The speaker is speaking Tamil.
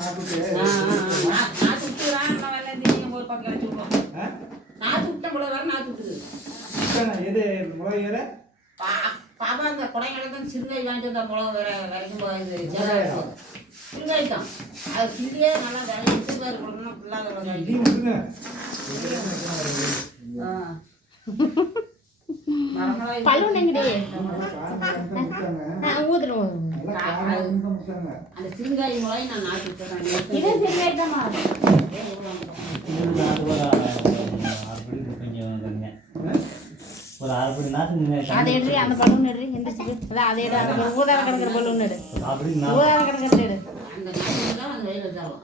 நாற்று விட்டுறான் வெள்ளம் ஒரு பக்கம் கிடச்சி விடுவோம். நாற்று விட்டேன் இவ்வளோ வேறு நாற்று விட்டுது. எது மிளகு வேற பாப்பா அந்த குடைங்களுக்கு சிறுகாய் வாங்கிட்டு வந்தா மிளகு வேற வரைக்கும் போகுது. சிறுகாய் தான் அது சிறுகையே நல்லா விளைய சிறுகாய் கொடுக்கணும் ஃபுல்லாக அந்த சிறுகாய் மிளகை நான் நாட்டு ஒரு 6 படி நாட்டு அதை எடுத்து அந்த பலூன் எடுத்து எந்த அதை எடு ஊதார கிடக்கிற பலூன் எடு ஊதார கிடக்கிறது எடு அந்த நாட்டு தான் அந்த வெயில் தரும்.